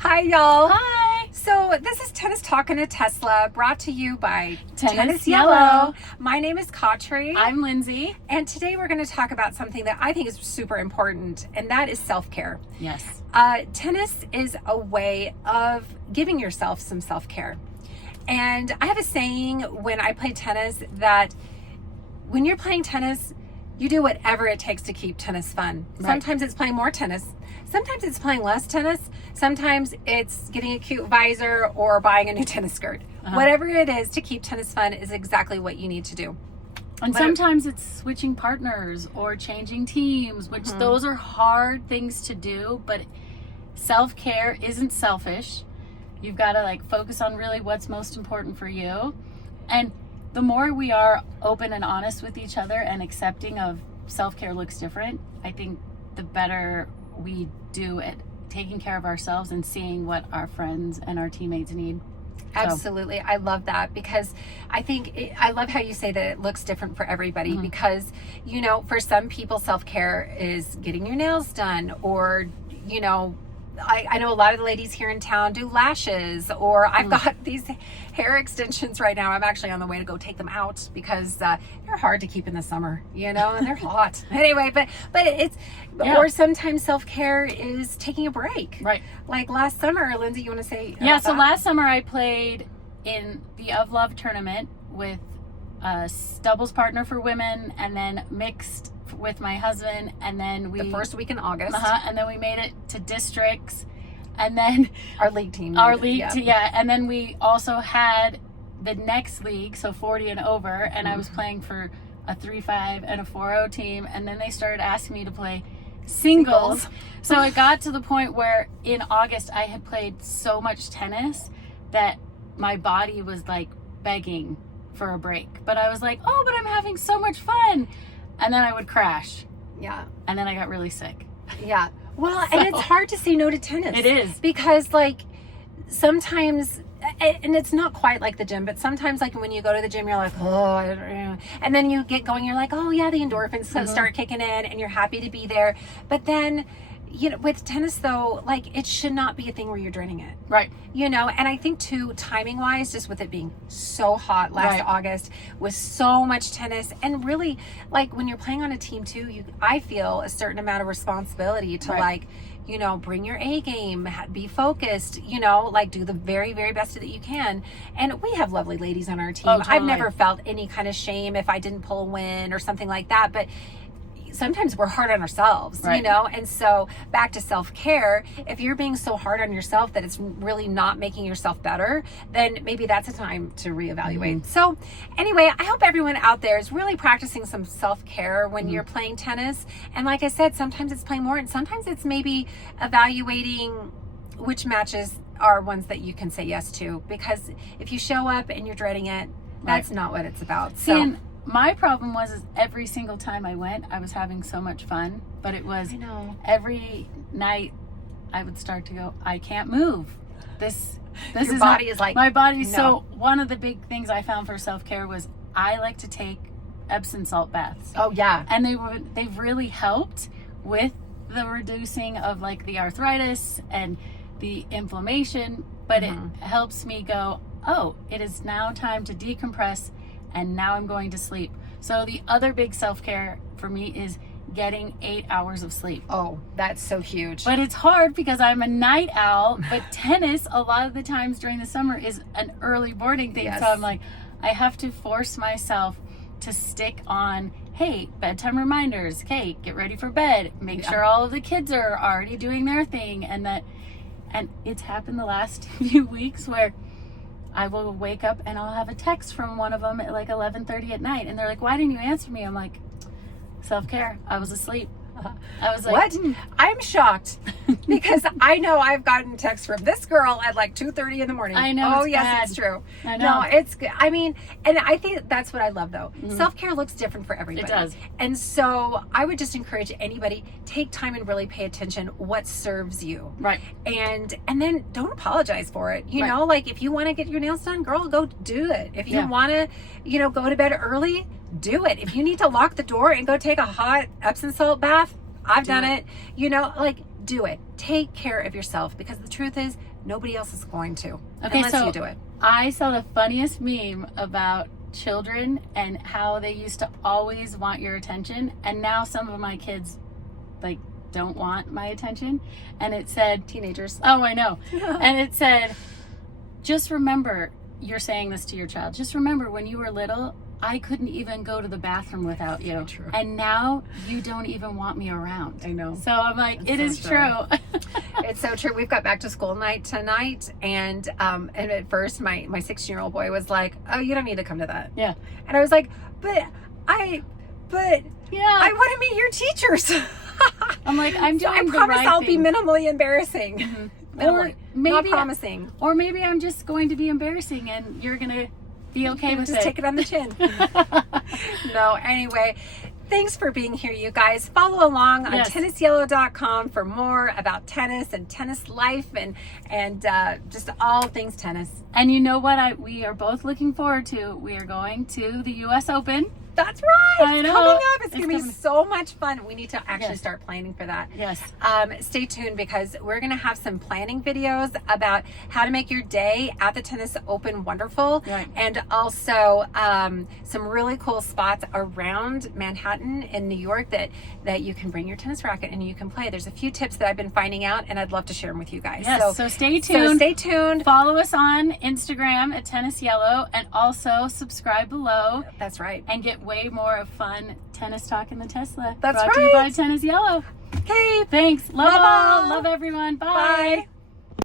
Hi, y'all. Hi. So this is Tennis Talking to Tesla, brought to you by Tennis Yellow. My name is Katri. I'm Lindsey. And today we're going to talk about something that I think is super important, and that is self-care. Yes. Tennis is a way of giving yourself some self-care. And I have a saying when I play tennis that when you're playing tennis, you do whatever it takes to keep tennis fun. Right. Sometimes it's playing more tennis. Sometimes it's playing less tennis. Sometimes it's getting a cute visor or buying a new tennis skirt. Whatever it is to keep tennis fun is exactly what you need to do. And sometimes it's switching partners or changing teams, which those are hard things to do, but self-care isn't selfish. You've got to focus on really what's most important for you. And the more we are open and honest with each other and accepting of self-care looks different, I think the better we do at taking care of ourselves and seeing what our friends and our teammates need. Absolutely. I love that because I love how you say that it looks different for everybody because, for some people, self-care is getting your nails done or, I know a lot of the ladies here in town do lashes, or I've got these hair extensions right now. I'm actually on the way to go take them out because they're hard to keep in the summer, and they're hot. Anyway, but or sometimes self-care is taking a break. Right. Like last summer, Lindsey, you want to say? Yeah, so last summer I played in the Of Love tournament with a doubles partner for women and then mixed with my husband, and then the first week in August, and then we made it to districts, and then our league team, and then we also had the next league, so 40 and over, and I was playing for a 3-5 and a 4-0 team, and then they started asking me to play singles. So it got to the point where in August I had played so much tennis that my body was begging for a break, but I was like, oh, but I'm having so much fun. And then I would crash. Yeah. And then I got really sick. Yeah. Well, and it's hard to say no to tennis. It is. Because sometimes, and it's not quite like the gym, but sometimes when you go to the gym, you're like, oh, I don't know. And then you get going, you're like, oh yeah, the endorphins start kicking in and you're happy to be there. But then, with tennis though, it should not be a thing where you're draining it. Right. And I think too, timing wise, just with it being so hot last August with so much tennis, and really when you're playing on a team too, I feel a certain amount of responsibility to bring your A game, be focused, do the very, very best that you can. And we have lovely ladies on our team. Oh, totally. I've never felt any kind of shame if I didn't pull a win or something like that, but sometimes we're hard on ourselves, and so back to self-care, if you're being so hard on yourself that it's really not making yourself better, then maybe that's a time to reevaluate. So anyway, I hope everyone out there is really practicing some self-care when you're playing tennis. And like I said, sometimes it's playing more and sometimes it's maybe evaluating which matches are ones that you can say yes to, because if you show up and you're dreading it, that's not what it's about. So my problem was every single time I went, I was having so much fun, but it was every night I would start to go, I can't move. Your body is my body. No. So one of the big things I found for self-care was I like to take Epsom salt baths. Oh yeah. And they've really helped with the reducing of the arthritis and the inflammation, but it helps me go, oh, it is now time to decompress. And now I'm going to sleep. So the other big self-care for me is getting 8 hours of sleep. Oh, that's so huge. But it's hard because I'm a night owl, but tennis a lot of the times during the summer is an early morning thing. Yes. So I'm I have to force myself to stick on, hey, bedtime reminders. Okay, get ready for bed. Make sure all of the kids are already doing their thing. And it's happened the last few weeks where I will wake up and I'll have a text from one of them at 11:30 at night. And they're like, why didn't you answer me? I'm like, self-care. I was asleep. I was like, what? I'm shocked because I know I've gotten texts from this girl at 2:30 in the morning. I know. Oh, yes, bad. It's true. I know. No, it's good. I mean, and I think that's what I love though. Self-care looks different for everybody. It does. And so I would just encourage anybody, take time and really pay attention what serves you. Right. And then don't apologize for it. You know, if you want to get your nails done, girl, go do it. If you want to, go to bed early, do it. If you need to lock the door and go take a hot Epsom salt bath, I've done it. do it. Take care of yourself, because the truth is nobody else is going to unless you do it. I saw the funniest meme about children and how they used to always want your attention, and now some of my kids like don't want my attention. And it said, Teenagers. oh, I know. And it said, just remember, you're saying this to your child, just remember when you were little, I couldn't even go to the bathroom without you. True. And now you don't even want me around. I know. So I'm like, It's it so is true. true. It's so true. We've got back to school night tonight, and at first my 16-year-old boy was like, "Oh, you don't need to come to that." Yeah. And I was like, "But yeah, I want to meet your teachers." I'm like, I'm doing I the promise right I'll thing. be minimally embarrassing. Or Minimally. Not maybe, promising. or maybe I'm just going to be embarrassing and you're going to be okay with Just it. take it on the chin. No, anyway, thanks for being here, you guys. Follow along on Yes. tennisyellow.com for more about tennis and tennis life and just all things tennis. And you know what we are both looking forward to? We are going to the U.S. Open. That's right. I know. Coming up. It's going to be coming. so much fun. We need to actually Yes. start planning for that. Yes. Stay tuned, because we're going to have some planning videos about how to make your day at the Tennis Open wonderful. Right. And also some really cool spots around Manhattan and New York that you can bring your tennis racket and you can play. There's a few tips that I've been finding out, and I'd love to share them with you guys. Yes. So stay tuned. So stay tuned. Follow us on Instagram at Tennis Yellow, and also subscribe below That's right. and get way more of fun tennis talk in the Tesla. That's Brought to you by right. Tennis Yellow. Okay. Thanks. Love Love all. all. Love everyone. Bye.